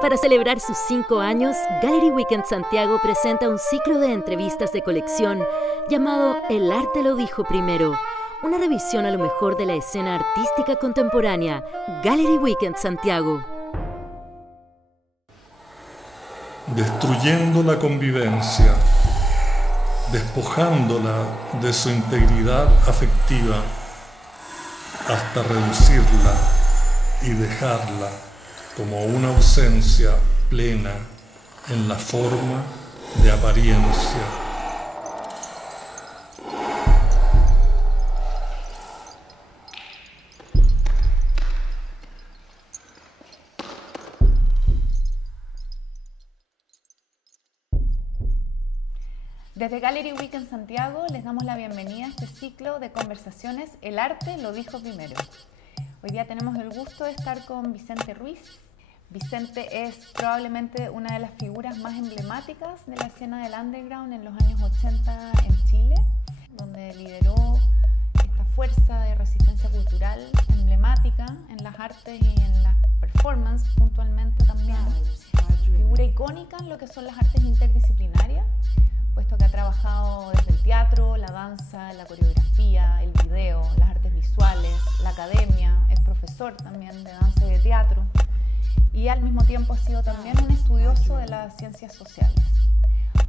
Para celebrar sus 5 años, Gallery Weekend Santiago presenta un ciclo de entrevistas de colección llamado El arte lo dijo primero, una revisión a lo mejor de la escena artística contemporánea. Gallery Weekend Santiago. Destruyendo la convivencia, despojándola de su integridad afectiva hasta reducirla y dejarla como una ausencia plena en la forma de apariencia. Desde Gallery Weekend Santiago les damos la bienvenida a este ciclo de conversaciones El arte lo dijo primero. Hoy día tenemos el gusto de estar con Vicente Ruiz. Vicente es probablemente una de las figuras más emblemáticas de la escena del underground en los años 80 en Chile, donde lideró esta fuerza de resistencia cultural emblemática en las artes y en las performances puntualmente también. Figura icónica en lo que son las artes interdisciplinarias, puesto que ha trabajado desde el teatro, la danza, la coreografía, el video, las artes visuales, la academia, es profesor también de danza y de teatro y al mismo tiempo ha sido también un estudioso de las ciencias sociales.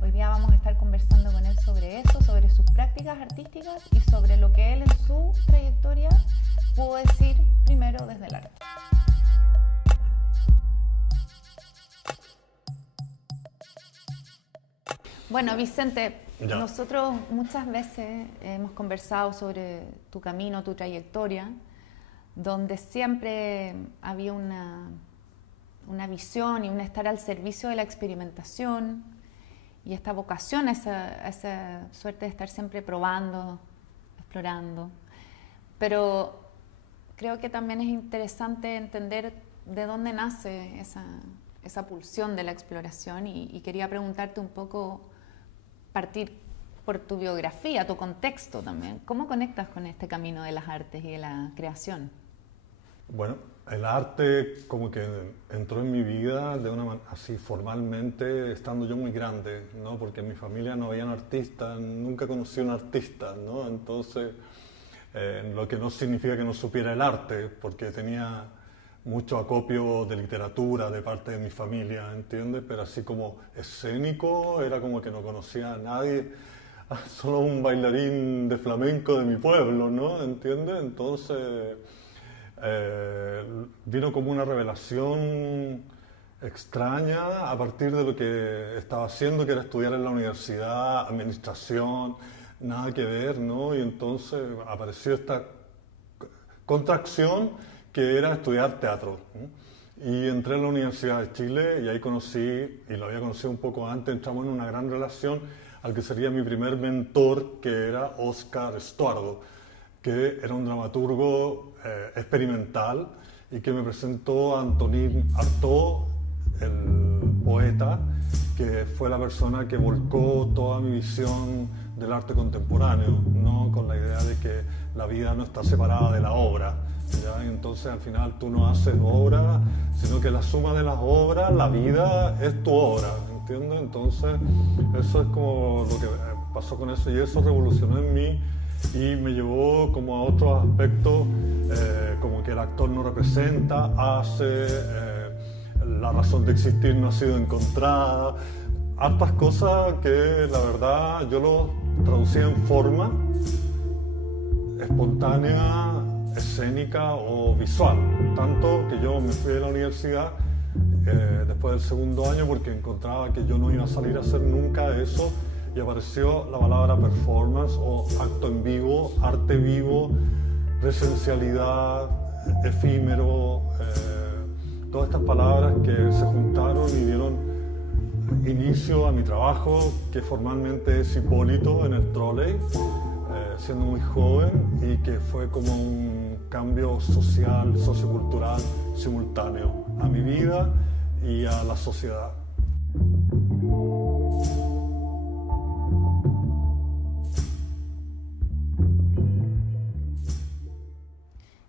Hoy día vamos a estar conversando con él sobre eso, sobre sus prácticas artísticas y sobre lo que él en su trayectoria pudo decir primero desde el arte. Bueno, Vicente, nosotros muchas veces hemos conversado sobre tu camino, tu trayectoria, donde siempre había una visión y un estar al servicio de la experimentación y esta vocación, esa suerte de estar siempre probando, explorando. Pero creo que también es interesante entender de dónde nace esa pulsión de la exploración y quería preguntarte un poco, partir por tu biografía, tu contexto también. ¿Cómo conectas con este camino de las artes y de la creación? Bueno, el arte como que entró en mi vida de una manera así formalmente estando yo muy grande, ¿no? Porque en mi familia no habían artistas, nunca conocí a un artista, ¿no? Entonces, lo que no significa que no supiera el arte, porque tenía mucho acopio de literatura de parte de mi familia, ¿entiendes? Pero así como escénico, era como que no conocía a nadie, solo un bailarín de flamenco de mi pueblo, ¿no? ¿Entiendes? Entonces, vino como una revelación extraña a partir de lo que estaba haciendo, que era estudiar en la universidad, administración, nada que ver, ¿no? Y entonces apareció esta contracción que era estudiar teatro. Y entré a la Universidad de Chile y ahí conocí, y lo había conocido un poco antes, entramos en una gran relación al que sería mi primer mentor, que era Óscar Estuardo, que era un dramaturgo experimental y que me presentó a Antonín Artaud, el poeta, que fue la persona que volcó toda mi visión del arte contemporáneo, ¿no? Con la idea de que la vida no está separada de la obra, ¿ya? Y entonces al final tú no haces obra, sino que la suma de las obras, la vida es tu obra, ¿entiendes? Entonces eso es como lo que pasó con eso y eso revolucionó en mí y me llevó como a otros aspectos, como que el actor no representa, hace, la razón de existir no ha sido encontrada, hartas cosas que la verdad yo lo traducía en forma espontánea, escénica o visual, tanto que yo me fui de la universidad después del segundo año porque encontraba que yo no iba a salir a hacer nunca eso y apareció la palabra performance o acto en vivo, arte vivo, presencialidad, efímero, todas estas palabras que se juntaron y dieron inicio a mi trabajo, que formalmente es Hipólito en el Trolley, siendo muy joven y que fue como un cambio social, sociocultural simultáneo a mi vida y a la sociedad.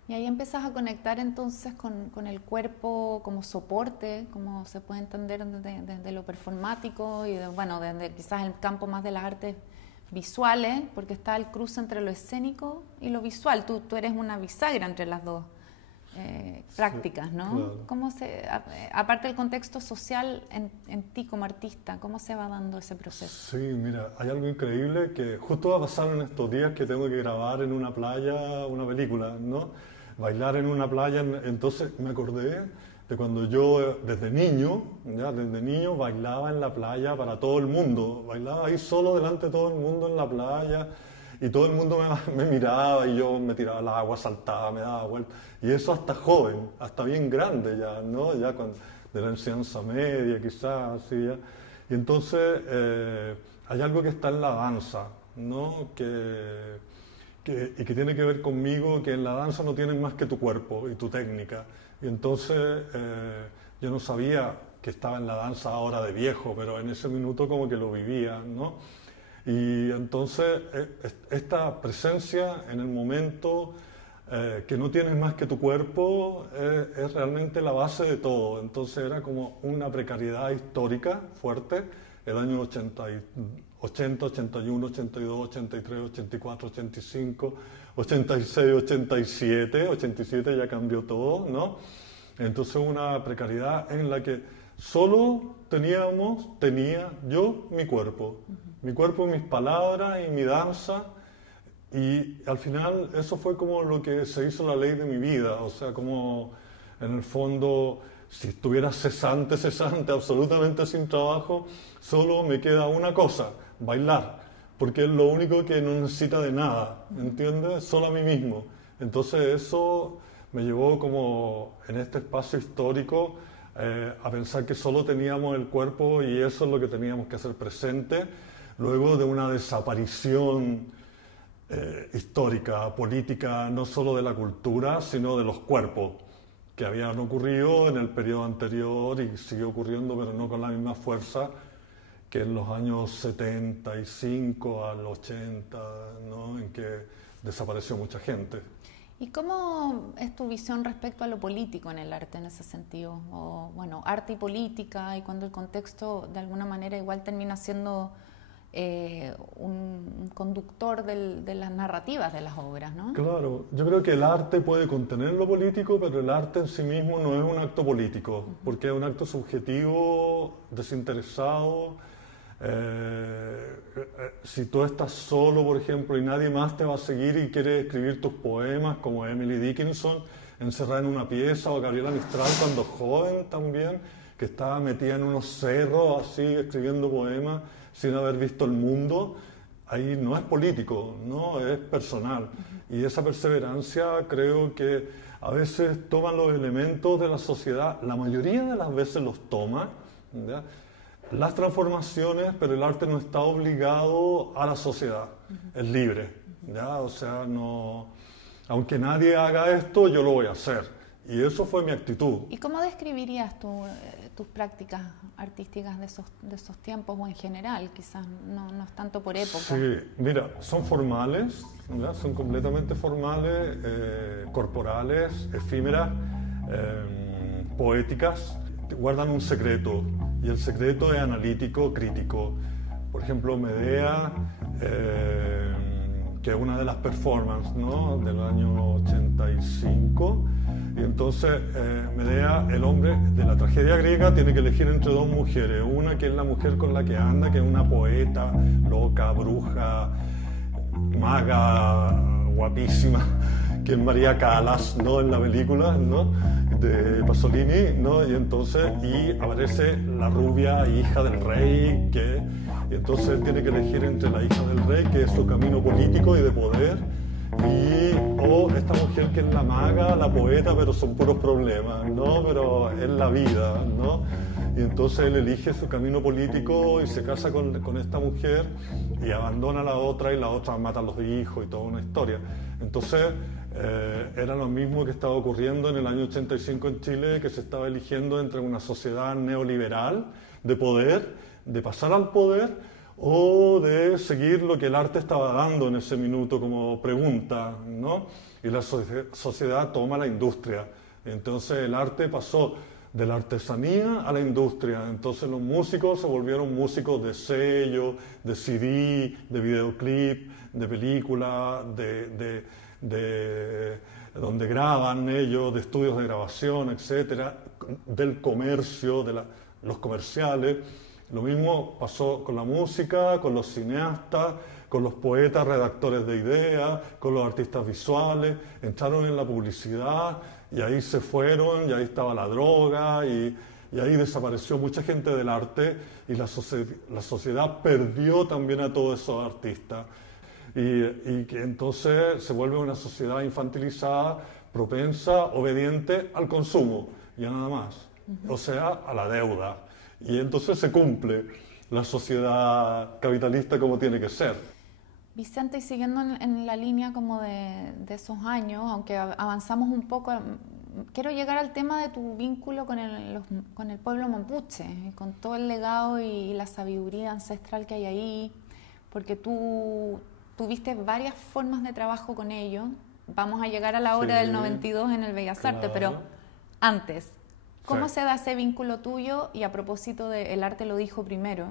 Y ahí empiezas a conectar entonces con el cuerpo como soporte, como se puede entender de lo performático y bueno, desde quizás el campo más de las artes visuales, porque está el cruce entre lo escénico y lo visual. Tú eres una bisagra entre las dos prácticas, ¿no? Claro. ¿Cómo aparte del contexto social en ti como artista, cómo se va dando ese proceso? Sí, mira, hay algo increíble que justo va a pasar en estos días que tengo que grabar en una playa una película, ¿no? Bailar en una playa, entonces me acordé de cuando yo desde niño bailaba en la playa para todo el mundo, bailaba ahí solo delante de todo el mundo en la playa y todo el mundo me miraba y yo me tiraba al agua, saltaba, me daba vueltas, y eso hasta joven, hasta bien grande ya, ¿no? Ya de la enseñanza media quizás, así ya. Y entonces hay algo que está en la danza, ¿no? Y que tiene que ver conmigo, que en la danza no tienes más que tu cuerpo y tu técnica. Y entonces yo no sabía que estaba en la danza ahora de viejo, pero en ese minuto como que lo vivía, ¿no? Y entonces esta presencia en el momento, que no tienes más que tu cuerpo, es realmente la base de todo. Entonces era como una precariedad histórica fuerte, el año 80, 81, 82, 83, 84, 85, 86, 87, 87 ya cambió todo, ¿no? Entonces una precariedad en la que solo tenía yo mi cuerpo y mis palabras y mi danza, y al final eso fue como lo que se hizo la ley de mi vida, o sea, como en el fondo, si estuviera cesante, absolutamente sin trabajo, solo me queda una cosa, bailar, porque es lo único que no necesita de nada, ¿entiendes? Solo a mí mismo. Entonces eso me llevó como en este espacio histórico a pensar que solo teníamos el cuerpo y eso es lo que teníamos que hacer presente, luego de una desaparición histórica, política, no solo de la cultura, sino de los cuerpos, que habían ocurrido en el periodo anterior y sigue ocurriendo, pero no con la misma fuerza que en los años 75 al 80, ¿no? En que desapareció mucha gente. ¿Y cómo es tu visión respecto a lo político en el arte en ese sentido? O, bueno, arte y política, y cuando el contexto de alguna manera igual termina siendo un conductor de las narrativas de las obras, ¿no? Claro, yo creo que el arte puede contener lo político, pero el arte en sí mismo no es un acto político, porque es un acto subjetivo, desinteresado. Si tú estás solo, por ejemplo, y nadie más te va a seguir y quiere escribir tus poemas, como Emily Dickinson, encerrada en una pieza, o Gabriela Mistral cuando joven también, que estaba metida en unos cerros así, escribiendo poemas, sin haber visto el mundo, ahí no es político, no, es personal. Y esa perseverancia creo que a veces toman los elementos de la sociedad, la mayoría de las veces los toma, ¿ya? Las transformaciones, pero el arte no está obligado a la sociedad, es libre, ¿ya? O sea, no, aunque nadie haga esto, yo lo voy a hacer. Y eso fue mi actitud. ¿Y cómo describirías tus prácticas artísticas de esos tiempos, o en general? Quizás no es tanto por época. Sí, mira, son formales, ¿verdad? Son completamente formales, corporales, efímeras, poéticas, guardan un secreto, y el secreto es analítico, crítico. Por ejemplo, Medea, que es una de las performances, ¿no? Del año 85, y entonces Medea, el hombre de la tragedia griega, tiene que elegir entre dos mujeres, una que es la mujer con la que anda, que es una poeta, loca, bruja, maga, guapísima, que es María Callas, ¿no? En la película, ¿no? De Pasolini, ¿no? Y entonces aparece la rubia hija del rey, y entonces él tiene que elegir entre la hija del rey, que es su camino político y de poder, o esta mujer que es la maga, la poeta, pero son puros problemas, ¿no? Pero es la vida, ¿no? Y entonces él elige su camino político y se casa con esta mujer y abandona a la otra, y la otra mata a los hijos y toda una historia. Entonces era lo mismo que estaba ocurriendo en el año 85 en Chile, que se estaba eligiendo entre una sociedad neoliberal de poder, de pasar al poder, o de seguir lo que el arte estaba dando en ese minuto como pregunta, ¿no? Y la sociedad toma la industria. Entonces el arte pasó de la artesanía a la industria. Entonces los músicos se volvieron músicos de sello, de CD, de videoclip, de película, de donde graban ellos, de estudios de grabación, etcétera, del comercio, de los comerciales. Lo mismo pasó con la música, con los cineastas, con los poetas, redactores de ideas, con los artistas visuales, entraron en la publicidad y ahí se fueron, y ahí estaba la droga, y ahí desapareció mucha gente del arte, y la sociedad perdió también a todos esos artistas. Y que entonces se vuelve una sociedad infantilizada, propensa, obediente al consumo, ya nada más, o sea, a la deuda. Y entonces se cumple la sociedad capitalista como tiene que ser. Vicente, y siguiendo en la línea como de esos años, aunque avanzamos un poco, quiero llegar al tema de tu vínculo con el pueblo mapuche, con todo el legado y la sabiduría ancestral que hay ahí, porque tú tuviste varias formas de trabajo con ellos. Vamos a llegar a la obra del 92 en el Bellas Artes, pero antes, ¿cómo se da ese vínculo tuyo? Y a propósito de El arte lo dijo primero,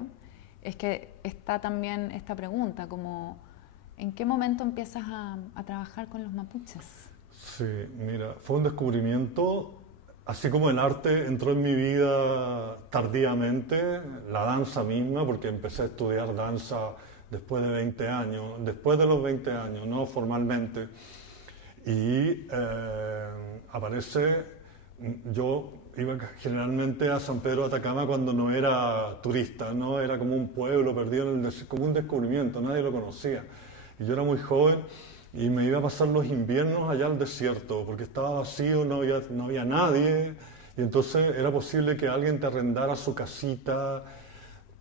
es que está también esta pregunta, como ¿en qué momento empiezas a trabajar con los mapuches? Sí, mira, fue un descubrimiento, así como el arte entró en mi vida tardíamente, la danza misma, porque empecé a estudiar danza después de 20 años, después de los 20 años, no formalmente. Y yo iba generalmente a San Pedro de Atacama cuando no era turista, ¿no? Era como un pueblo perdido, como un descubrimiento, nadie lo conocía. Y yo era muy joven y me iba a pasar los inviernos allá al desierto, porque estaba vacío, no había nadie, y entonces era posible que alguien te arrendara su casita,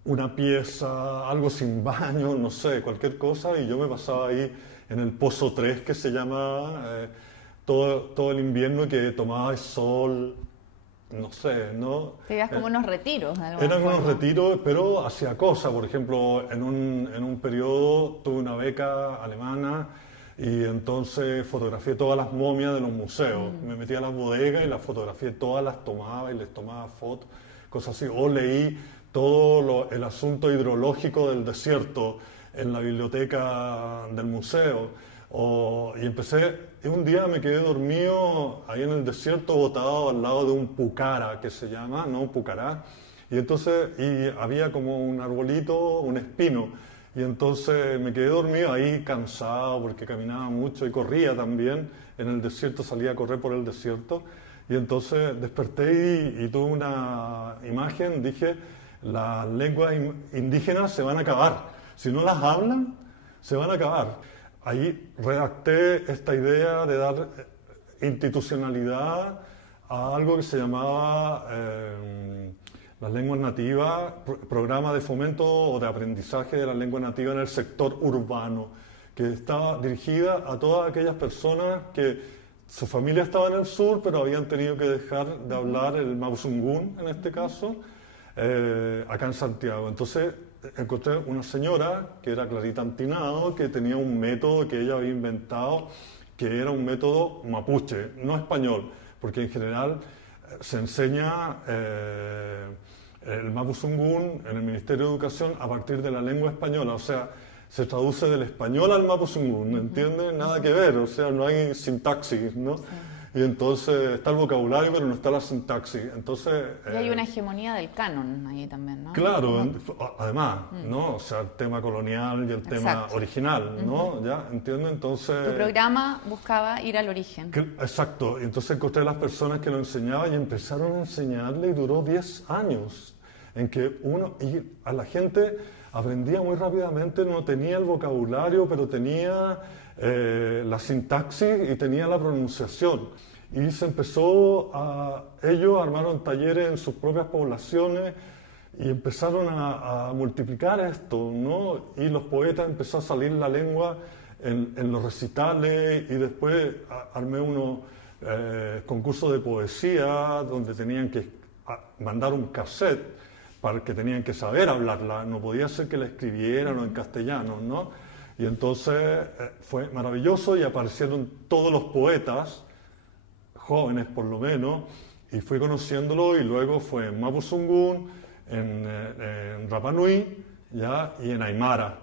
una pieza, algo sin baño, no sé, cualquier cosa, y yo me pasaba ahí en el Pozo 3, que se llama, todo el invierno, que tomaba el sol, no sé, ¿no? Te ibas como unos retiros, de alguna Eran forma. unos retiros, pero hacía cosas. Por ejemplo, en un periodo tuve una beca alemana y entonces fotografié todas las momias de los museos. Me metí a las bodegas y las fotografié todas, las tomaba y les tomaba fotos, cosas así. O leí todo el asunto hidrológico del desierto en la biblioteca del museo. Y empecé, un día me quedé dormido ahí en el desierto, botado al lado de un pucara, que se llama, ¿no? Un pucará. Y entonces, había como un arbolito, un espino. Y entonces me quedé dormido ahí, cansado, porque caminaba mucho y corría también. En el desierto, salía a correr por el desierto. Y entonces desperté y tuve una imagen, dije, las lenguas indígenas se van a acabar. Si no las hablan, se van a acabar. Ahí redacté esta idea de dar institucionalidad a algo que se llamaba las lenguas nativas, programa de fomento o de aprendizaje de las lenguas nativas en el sector urbano, que estaba dirigida a todas aquellas personas que su familia estaba en el sur, pero habían tenido que dejar de hablar el mapuzungún, en este caso, acá en Santiago. Entonces encontré una señora, que era Clarita Antinado, que tenía un método que ella había inventado, que era un método mapuche, no español, porque en general se enseña el mapuzungún en el Ministerio de Educación a partir de la lengua española, o sea, se traduce del español al mapuzungún, ¿entiendes? Nada que ver, o sea, no hay sintaxis, ¿no? Sí. Y entonces está el vocabulario, pero no está la sintaxis. Entonces, y hay una hegemonía del canon ahí también, ¿no? Claro, además, ¿no? O sea, el tema colonial y el tema original, ¿no? ¿Ya? ¿Entiendes? Entonces... Tu programa buscaba ir al origen. Exacto. Y entonces encontré a las personas que lo enseñaban y empezaron a enseñarle, y duró 10 años en que a la gente aprendía muy rápidamente, no tenía el vocabulario, pero tenía la sintaxis y tenía la pronunciación. Y se empezó ellos armaron talleres en sus propias poblaciones y empezaron a multiplicar esto, ¿no? Y los poetas empezó a salir la lengua en los recitales, y después armé unos concursos de poesía donde tenían que mandar un cassette para que tenían que saber hablarla, no podía ser que la escribieran o en castellano, ¿no? Y entonces fue maravilloso y aparecieron todos los poetas, jóvenes por lo menos, y fui conociéndolo y luego fue en Mapudungun, en Rapa Nui, ¿ya? Y en Aymara.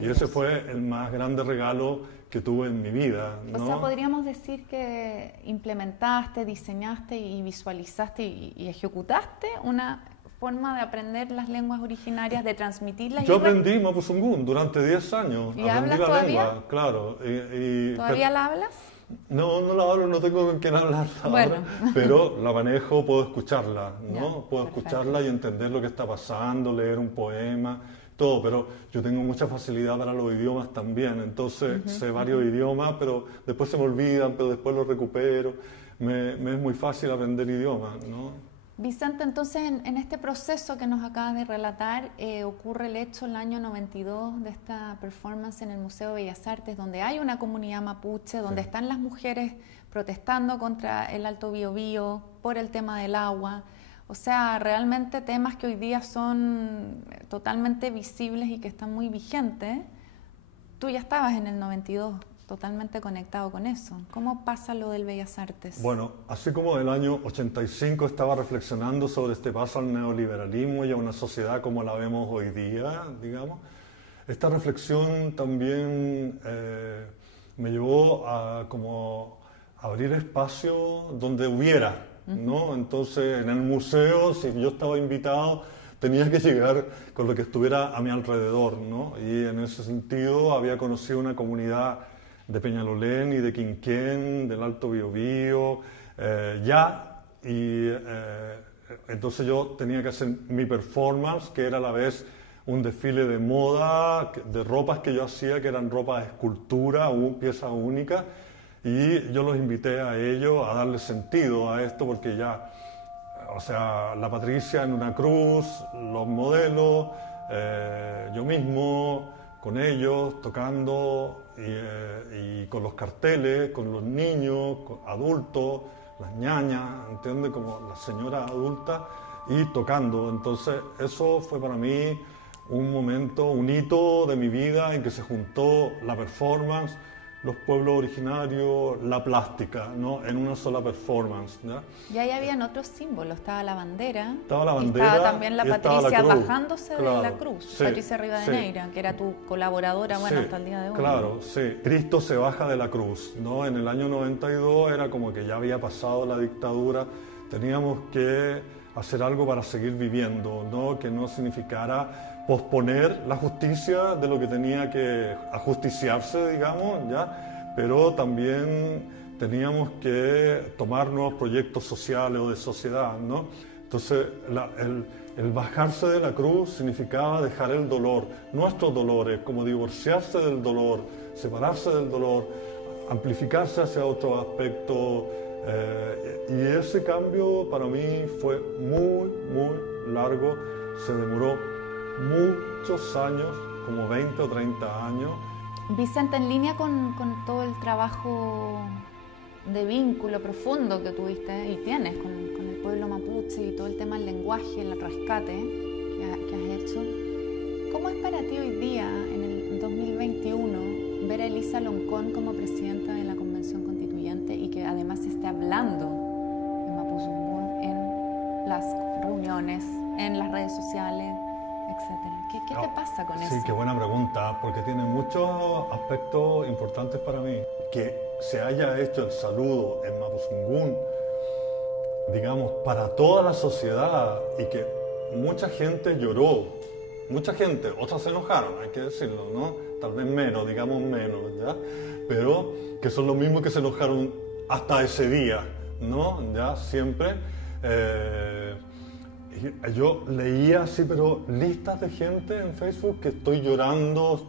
Y ese fue el más grande regalo que tuve en mi vida, ¿no? O sea, podríamos decir que implementaste, diseñaste y visualizaste y ejecutaste una forma de aprender las lenguas originarias, de transmitirlas. Yo aprendí Mapudungun durante 10 años. ¿Y aprendí hablas la todavía? lengua, claro. ¿Todavía la hablas? No, no la hablo, no tengo con quién hablar Bueno. ahora, pero la manejo, puedo escucharla, ¿no? Ya, Puedo perfecto. escucharla y entender lo que está pasando, leer un poema, todo, pero yo tengo mucha facilidad para los idiomas también, entonces sé varios idiomas, pero después se me olvidan, pero después los recupero. Me es muy fácil aprender idiomas, ¿no? Vicente, entonces en este proceso que nos acabas de relatar, ocurre el hecho el año 92 de esta performance en el Museo de Bellas Artes, donde hay una comunidad mapuche, donde Sí. están las mujeres protestando contra el Alto Biobío, por el tema del agua. O sea, realmente temas que hoy día son totalmente visibles y que están muy vigentes. Tú ya estabas en el 92 totalmente conectado con eso. ¿Cómo pasa lo del Bellas Artes? Bueno, así como el año 85 estaba reflexionando sobre este paso al neoliberalismo y a una sociedad como la vemos hoy día, digamos, esta reflexión también me llevó a como abrir espacio donde hubiera, ¿no? Entonces, en el museo, si yo estaba invitado, tenía que llegar con lo que estuviera a mi alrededor, ¿no? Y en ese sentido había conocido una comunidad de Peñalolén y de Quinquén, del Alto Biobío, entonces yo tenía que hacer mi performance, que era a la vez un desfile de moda, de ropas que yo hacía, que eran ropas de escultura, pieza única, y yo los invité a ellos a darle sentido a esto, porque ya, o sea, la Patricia en una cruz, los modelos, yo mismo, con ellos, tocando y con los carteles, con los niños, con adultos, las ñañas, ¿entiendes? Como las señoras adultas, y tocando. Entonces, eso fue para mí un momento, un hito de mi vida en que se juntó la performance, los pueblos originarios, la plástica, ¿no? En una sola performance, ¿ya? Y ahí habían otros símbolos, estaba la bandera, Estaba la y bandera estaba también la y estaba Patricia la cruz. bajándose Claro, de la cruz, sí, Patricia Rivadeneira, que era tu colaboradora, bueno, Sí, hasta el día de hoy. Claro, sí. Cristo se baja de la cruz, ¿no? En el año 92 era como que ya había pasado la dictadura, teníamos que hacer algo para seguir viviendo, ¿no? Que no significara posponer la justicia de lo que tenía que ajusticiarse, digamos, ¿ya? Pero también teníamos que tomar nuevos proyectos sociales o de sociedad, ¿no? Entonces, el bajarse de la cruz significaba dejar el dolor, nuestros dolores, como divorciarse del dolor, separarse del dolor, amplificarse hacia otro aspecto. Y ese cambio para mí fue muy, muy largo, se demoró muchos años, como 20 o 30 años. Vicente, en línea con todo el trabajo de vínculo profundo que tuviste y tienes con el pueblo mapuche y todo el tema del lenguaje, el rescate que has hecho, ¿cómo es para ti hoy día, en el 2021, ver a Elisa Loncón como presidenta de la Convención Constituyente y que además esté hablando en Mapudungun en las reuniones, en las redes sociales, etcétera? ¿Qué te pasa con eso? Sí, qué buena pregunta, porque tiene muchos aspectos importantes para mí. Que se haya hecho el saludo en Mapudungun, digamos, para toda la sociedad, y que mucha gente lloró, mucha gente, otras se enojaron, hay que decirlo, ¿no? Tal vez menos, digamos menos, ¿ya? Pero que son los mismos que se enojaron hasta ese día, ¿no? Ya, siempre. Yo leía así, pero listas de gente en Facebook que estoy llorando,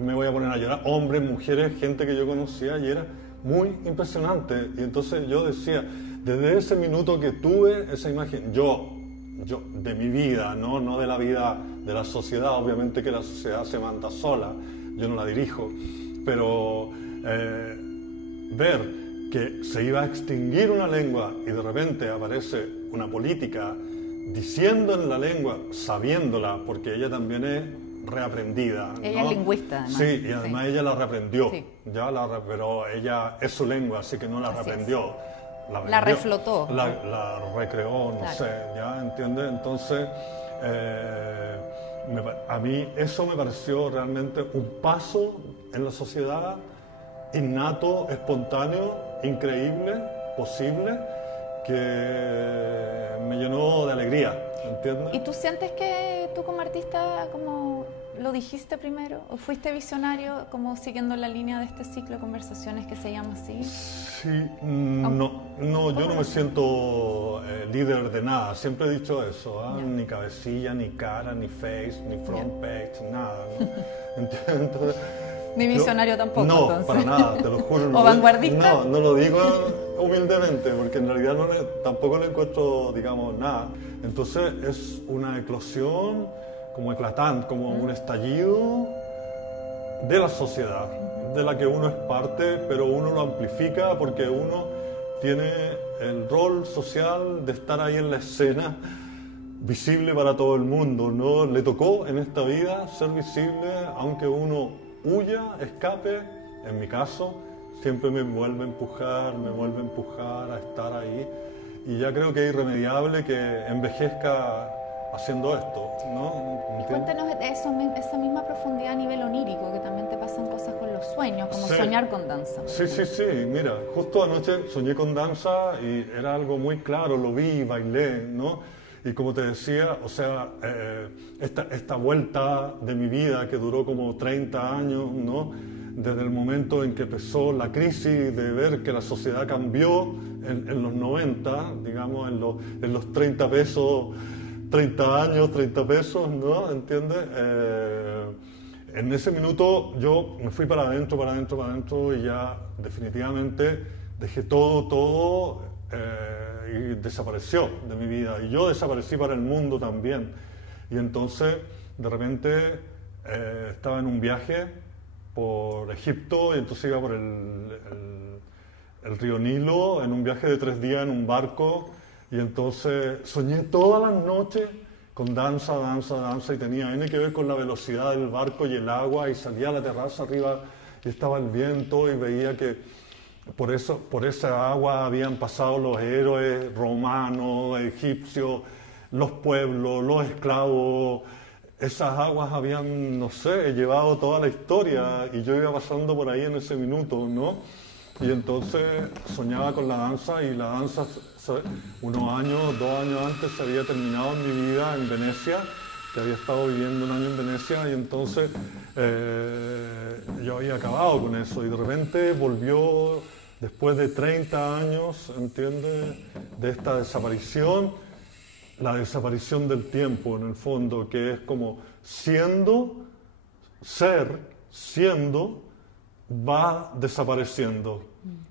me voy a poner a llorar, hombres, mujeres, gente que yo conocía, y era muy impresionante. Y entonces yo decía, desde ese minuto que tuve esa imagen, yo de mi vida, no de la vida de la sociedad, obviamente que la sociedad se manda sola, yo no la dirijo, pero ver que se iba a extinguir una lengua y de repente aparece una política diciendo en la lengua, sabiéndola, porque ella también es reaprendida. Ella es lingüista, además. Sí, y además ella la reaprendió, Sí. pero ella es su lengua, así que no la reaprendió. La reflotó. La recreó, no Claro. sé, ¿ya? ¿Entiendes? Entonces, a mí eso me pareció realmente un paso en la sociedad innato, espontáneo, increíble, posible, que me llenó de alegría, ¿entiendes? ¿Y tú sientes que tú como artista como lo dijiste primero o fuiste visionario como siguiendo la línea de este ciclo de conversaciones que se llama así? Sí, no, yo no me siento líder de nada, siempre he dicho eso, ¿ah? Ya. Ni cabecilla, ni cara, ni face, ni front page, nada, ¿no? Entonces, Ni visionario tampoco, no, entonces. para nada, te lo juro. ¿O vanguardista? No lo digo humildemente, porque en realidad tampoco le encuentro, digamos, nada. Entonces es una eclosión como eclatante, como un estallido de la sociedad, de la que uno es parte, pero uno lo amplifica porque uno tiene el rol social de estar ahí en la escena, visible para todo el mundo, ¿no? Le tocó en esta vida ser visible, aunque uno huya, escape. En mi caso, siempre me vuelve a empujar a estar ahí, y ya creo que es irremediable que envejezca haciendo esto, ¿no? Y cuéntanos de esa misma profundidad a nivel onírico, que también te pasan cosas con los sueños, como Sí. soñar con danza. Sí, mira, justo anoche soñé con danza y era algo muy claro, lo vi, bailé, ¿no? Y como te decía, o sea, esta vuelta de mi vida que duró como 30 años, ¿no? Desde el momento en que empezó la crisis de ver que la sociedad cambió en los 90, digamos, en los 30 pesos, 30 años, 30 pesos, ¿no? ¿Entiendes? En ese minuto yo me fui para adentro y ya definitivamente dejé todo y desapareció de mi vida. Y yo desaparecí para el mundo también. Y entonces, de repente, estaba en un viaje por Egipto y entonces iba por el río Nilo en un viaje de 3 días en un barco. Y entonces soñé todas las noches con danza y tenía que ver con la velocidad del barco y el agua, y salía a la terraza arriba y estaba el viento y veía que por esa agua habían pasado los héroes romanos, egipcios, los pueblos, los esclavos. Esas aguas habían, no sé, llevado toda la historia y yo iba pasando por ahí en ese minuto, ¿no? Y entonces soñaba con la danza, y la danza unos años, 2 años antes se había terminado en mi vida en Venecia, que había estado viviendo 1 año en Venecia, y entonces yo había acabado con eso y de repente volvió después de 30 años, ¿entiendes? De esta desaparición, la desaparición del tiempo en el fondo, que es como siendo, va desapareciendo.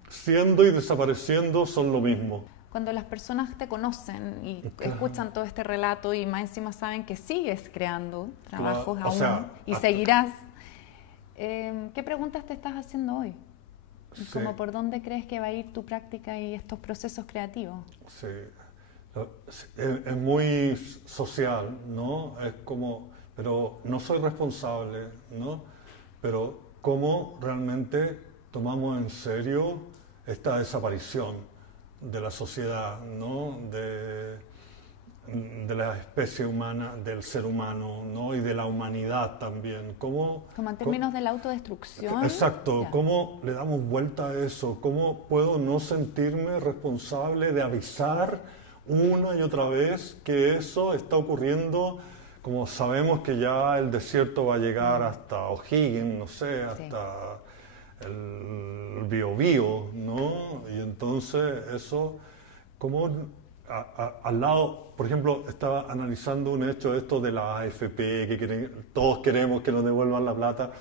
Siendo y desapareciendo son lo mismo. Cuando las personas te conocen y escuchan todo este relato y más encima saben que sigues creando trabajos Claro, o aún sea, y seguirás, ¿qué preguntas te estás haciendo hoy? Sí. Como por dónde crees que va a ir tu práctica y estos procesos creativos. Sí, es muy social, ¿no? Es como, pero no soy responsable, ¿no? Pero ¿cómo realmente tomamos en serio esta desaparición de la sociedad, ¿no? De la especie humana, del ser humano, ¿no? Y de la humanidad también. ¿Cómo, Como en términos de la autodestrucción. exacto, Ya. ¿cómo le damos vuelta a eso? ¿Cómo puedo no sentirme responsable de avisar una y otra vez que eso está ocurriendo? Como sabemos que ya el desierto va a llegar hasta O'Higgins, no sé, hasta el Biobío, ¿no? Y entonces eso, como al lado, por ejemplo, estaba analizando un hecho esto de la AFP, que todos queremos que nos devuelvan la plata,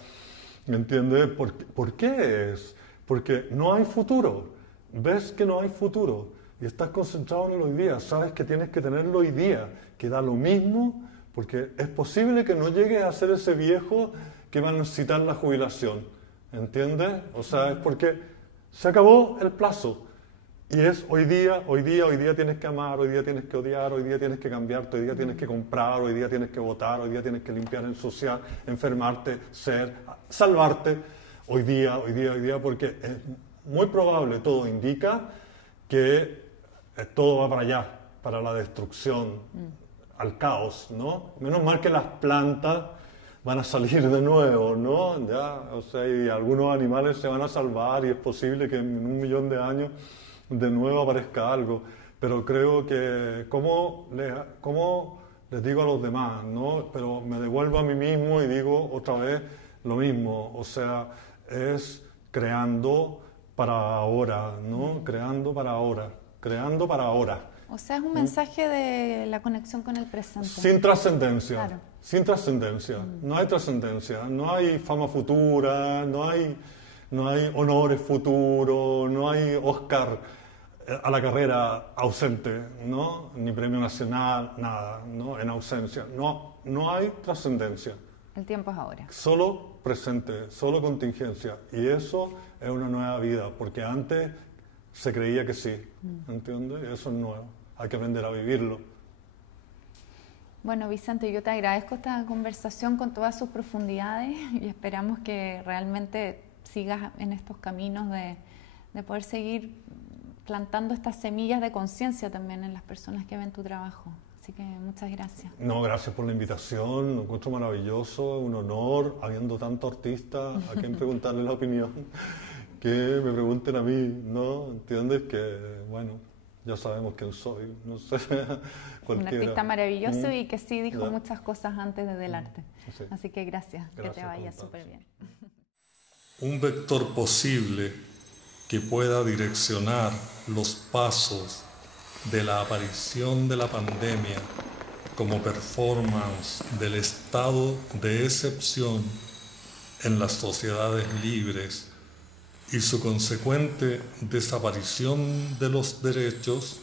¿me entiendes? ¿Por qué es? Porque no hay futuro, ves que no hay futuro y estás concentrado en el hoy día, sabes que tienes que tenerlo hoy día, que da lo mismo, porque es posible que no llegues a ser ese viejo que va a necesitar la jubilación, ¿entiendes? O sea, es porque se acabó el plazo. Y es hoy día tienes que amar, hoy día tienes que odiar, hoy día tienes que cambiarte, hoy día tienes que comprar, hoy día tienes que votar, hoy día tienes que limpiar, ensuciar, enfermarte, salvarte, hoy día, porque es muy probable, todo indica que todo va para allá, para la destrucción, al caos, ¿no? Menos mal que las plantas van a salir de nuevo, ¿no? Ya, o sea, y algunos animales se van a salvar y es posible que en 1.000.000 de años de nuevo aparezca algo, pero creo que como les digo a los demás, ¿no? Pero me devuelvo a mí mismo y digo otra vez lo mismo, o sea, es creando para ahora, ¿no? Creando para ahora. O sea, es un mensaje de la conexión con el presente. Sin trascendencia, claro. Sin trascendencia, no hay trascendencia, no hay fama futura, no hay honores futuros, no hay Oscar a la carrera ausente, ¿no? Ni premio nacional, nada, ¿no? En ausencia. No hay trascendencia. El tiempo es ahora. Solo presente, solo contingencia. Y eso es una nueva vida, porque antes se creía que sí, ¿entiendes? Eso es nuevo, hay que aprender a vivirlo. Bueno, Vicente, yo te agradezco esta conversación con todas sus profundidades y esperamos que realmente sigas en estos caminos de poder seguir plantando estas semillas de conciencia también en las personas que ven tu trabajo. Así que muchas gracias. No, gracias por la invitación, lo encuentro maravilloso, un honor, habiendo tanto artista, a quien preguntarle la opinión, que me pregunten a mí, ¿no? ¿Entiendes? Que, bueno, ya sabemos quién soy, no sé, cualquiera. Un artista maravilloso y que sí dijo muchas cosas antes desde el arte. Sí. Así que gracias, que te vaya súper bien. Un vector posible que pueda direccionar los pasos de la aparición de la pandemia como performance del estado de excepción en las sociedades libres y su consecuente desaparición de los derechos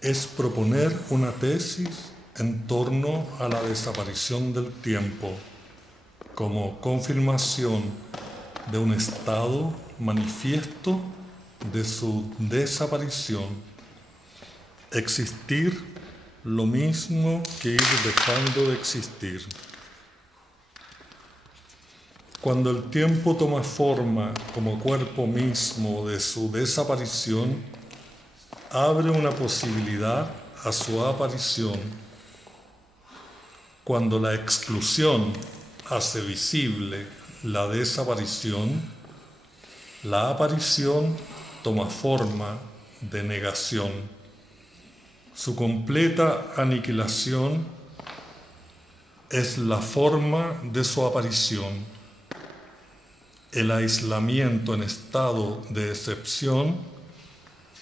es proponer una tesis en torno a la desaparición del tiempo como confirmación de un estado manifiesto de su desaparición. Existir lo mismo que ir dejando de existir. Cuando el tiempo toma forma como cuerpo mismo de su desaparición, abre una posibilidad a su aparición. Cuando la exclusión hace visible la desaparición, la aparición toma forma de negación. Su completa aniquilación es la forma de su aparición. El aislamiento en estado de excepción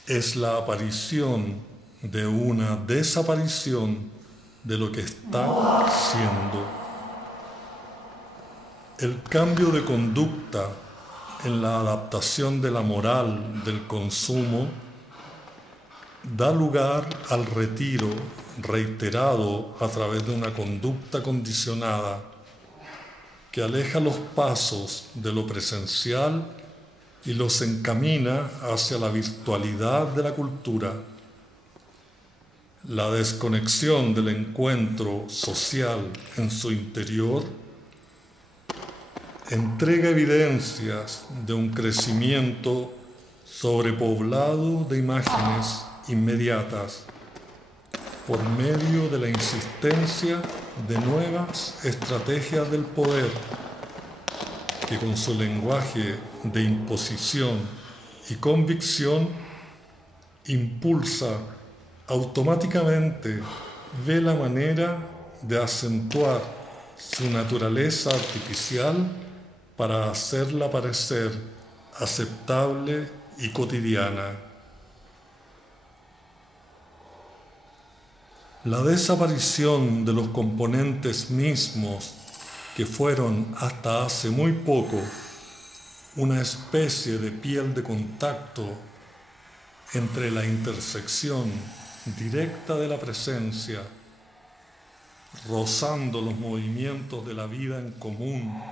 es la aparición de una desaparición de lo que está siendo. El cambio de conducta en la adaptación de la moral del consumo da lugar al retiro reiterado a través de una conducta condicionada que aleja los pasos de lo presencial y los encamina hacia la virtualidad de la cultura. La desconexión del encuentro social en su interior entrega evidencias de un crecimiento sobrepoblado de imágenes inmediatas por medio de la insistencia de nuevas estrategias del poder que con su lenguaje de imposición y convicción impulsa automáticamente, ve la manera de acentuar su naturaleza artificial para hacerla parecer aceptable y cotidiana. La desaparición de los componentes mismos que fueron hasta hace muy poco una especie de piel de contacto entre la intersección directa de la presencia, rozando los movimientos de la vida en común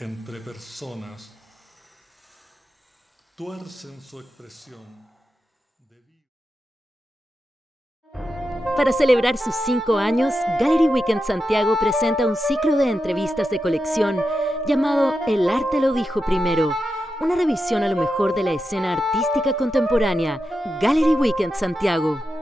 entre personas, tuercen su expresión Para celebrar sus 5 años, Gallery Weekend Santiago presenta un ciclo de entrevistas de colección llamado El arte lo dijo primero, una revisión a lo mejor de la escena artística contemporánea. Gallery Weekend Santiago.